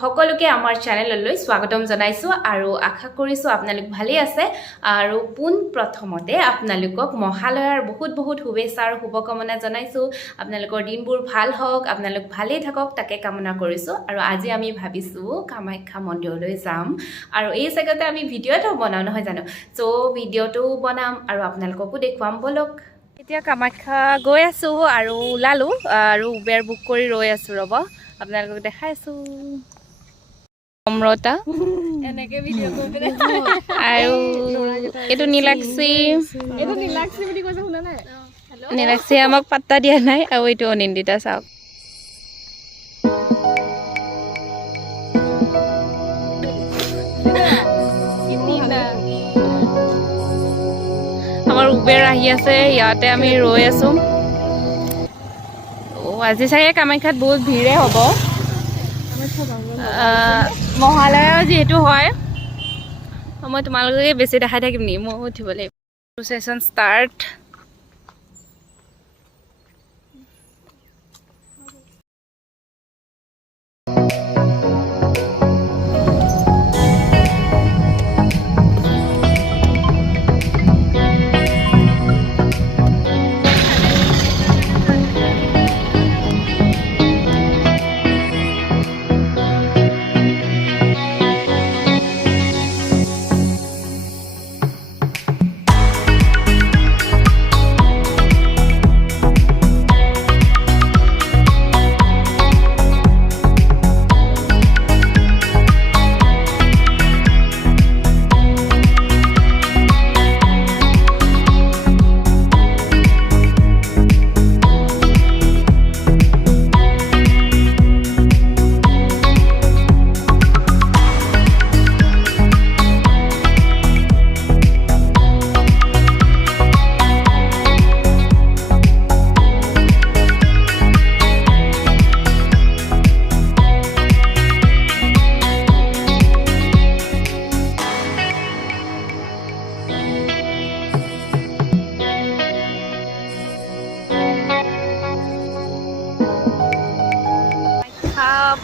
সকলোকে আমাৰ চেনেললৈ স্বাগতম জনাইছো আৰু আশা কৰিছো আপোনালোক ভালে আছে আৰু পুন প্ৰথমতে আপোনালোকক মহালয়াৰ বহুত শুভেচ্ছা আৰু শুভকামনা জনাইছো আপোনালোকৰ দিনবোৰ ভাল হওক আপোনালোক ভালে থাকক তাকে কামনা কৰিছো আৰু আজি আমি ভাবিছো কামাখ্যা মন্দিৰলৈ যাম আৰু এই জায়গাতে আমি ভিডিও এটা বনাও নহয় জানো সো ভিডিওটো বনাম আৰু আপোনালোককো দেখুৱাম বলক এতিয়া কামাখ্যা গৈ আছো আৰু উলালো আৰু উবেৰ বুক কৰি ৰৈ আছো ৰব আপোনালোকক দেখাইছো Namrata এনেকে ভিডিও কৰি পেলাই আৰু এটো নীলাক্ষী বুলি কৈছে শুনা নাই নীলাক্ষী আমাক পাত্তা দিয়া নাই আৰু এটো অনিন্দিতা চাওক আমাৰ উবেৰ আহি আছে ইয়াতে আমি ৰৈ আছো আজি চাগে কামাখ্যাত বহুত ভিৰে হ'ব মহালয়া যেহেতু হয় মই তোমালোকে বেছি দেখাই থাকিম নি মই উঠিব লাগিব প্ৰচেছন ষ্টাৰ্ট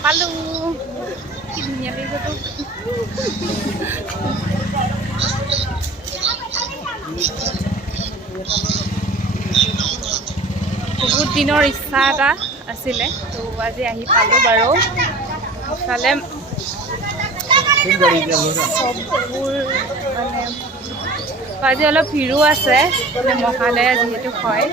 পালো কি ধুনীয়া লাগিছে তো বহুত দিনৰ ইচ্ছা এটা আছিলে তো আজি আহি পালো বাৰু ইফালে সববোৰ মানে আজি অলপ ভিৰো আছে মহালয়া যিহেতু হয়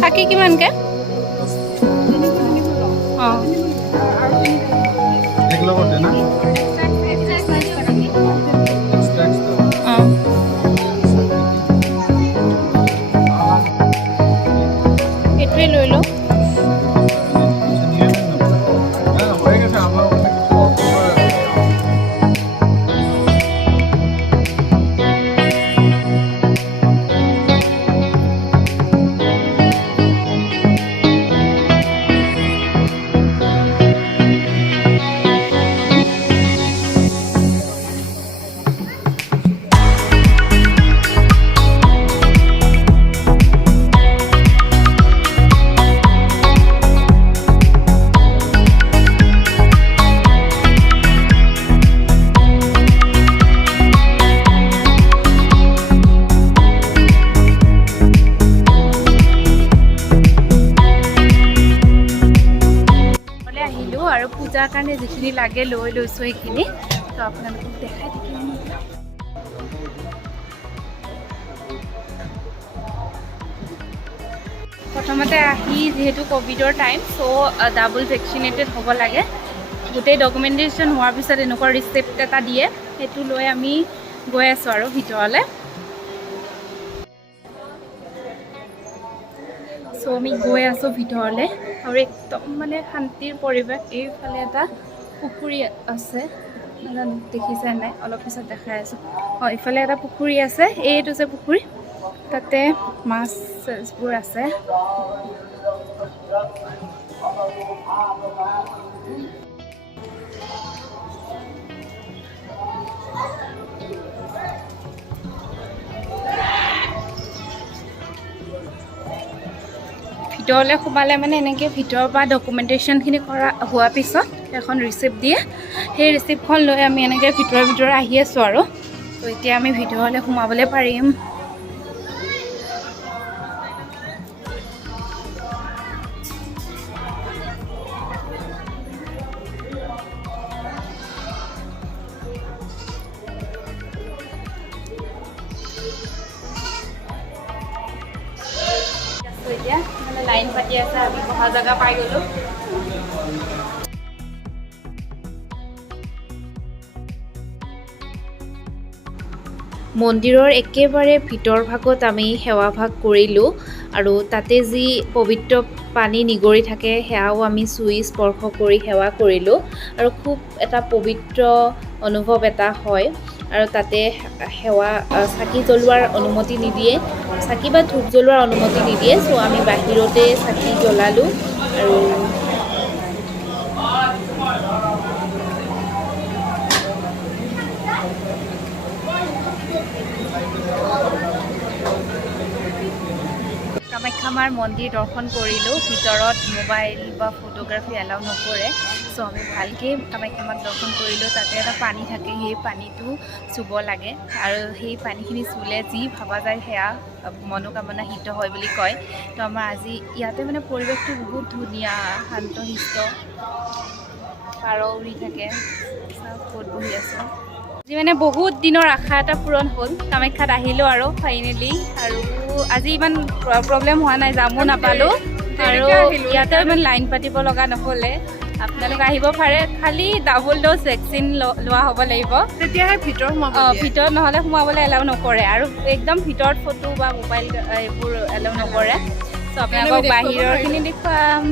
চাকি কিমানকে এক লগতে না এইটোৱে লৈ লওঁ পূজাৰ কাৰণে যিখিনি লাগে লৈ লৈছো এইখিনি তো আপোনালোকক দেখাই থাকিম প্ৰথমতে আহি যেহেতু কোভিডৰ টাইম সো ডাবল ভেকচিনেটেড হ'ব লাগে গোটেই ডকুমেণ্টেশ্যন হোৱাৰ পিছত এনেকুৱা ৰিচিপ্ট এটা দিয়ে সেইটো লৈ আমি গৈ আছো আৰু ভিতৰলৈ চ' আমি গৈ আছোঁ ভিতৰলৈ আৰু একদম মানে শান্তিৰ পৰিৱেশ এইফালে এটা পুখুৰী আছে নাজানো দেখিছে নাই অলপ পিছত দেখাই আছোঁ ইফালে এটা পুখুৰী আছে এইটো যে পুখুৰী তাতে মাছবোৰ আছে ভিতৰলৈ সোমালে মানে এনেকৈ ভিতৰৰ পৰা ডকুমেণ্টেশ্যনখিনি কৰা হোৱাৰ পিছত এখন ৰিচিপ্ট দিয়ে সেই ৰিচিপ্টখন লৈ আমি এনেকৈ ভিতৰে আহি আছোঁ আৰু তো এতিয়া আমি ভিতৰলৈ সোমাবলৈ পাৰিম এতিয়া মানে লাইন পাতি আছে আমি বহা জেগা পাই গ'লোঁ মন্দিৰৰ একেবাৰে ভিতৰ ভাগত আমি সেৱাভাগ কৰিলোঁ আৰু তাতে যি পবিত্ৰ পানী নিগৰি থাকে সেয়াও আমি চুই স্পৰ্শ কৰি সেৱা কৰিলোঁ আৰু খুব এটা পবিত্ৰ অনুভৱ এটা হয় আৰু তাতে সেৱা চাকি জ্বলোৱাৰ অনুমতি নিদিয়ে চাকি বা ধূপ জ্বলোৱাৰ অনুমতি নিদিয়ে চ' আমি বাহিৰতে চাকি জ্বলালোঁ আৰু কামাখ্যা মাৰ মন্দিৰ দৰ্শন কৰিলোঁ ভিতৰত মোবাইল বা ফটোগ্ৰাফী এলাউ নকৰে চ' আমি ভালকৈ কামাখ্যা মাক দৰ্শন কৰিলোঁ তাতে এটা পানী থাকে সেই পানীটো চুব লাগে আৰু সেই পানীখিনি চুলে যি ভাবা যায় সেয়া মনোকামনা সিদ্ধ হয় বুলি কয় তো আমাৰ আজি ইয়াতে মানে পৰিৱেশটো বহুত ধুনীয়া শান্তশিষ্ট পাৰ উৰি থাকে ক'ত বহি আছোঁ আজি মানে বহুত দিনৰ আশা এটা পূৰণ হ'ল কামাখ্যাত আহিলোঁ আৰু ফাইনেলি আৰু আজি ইমান প্ৰব্লেম হোৱা নাই যামো নাপালোঁ আৰু ইয়াতে ইমান লাইন পাতিব লগা নহ'লে আপোনালোকে আহিব পাৰে খালি ডাবল ড'জ ভেকচিন লোৱা হ'ব লাগিব তেতিয়াহে ভিতৰত ভিতৰত নহ'লে সোমাবলৈ এলাউ নকৰে আৰু একদম ভিতৰত ফটো বা মোবাইল এইবোৰ এলাউ নকৰে চ' আপোনালোকক বাহিৰৰখিনি দেখুৱাম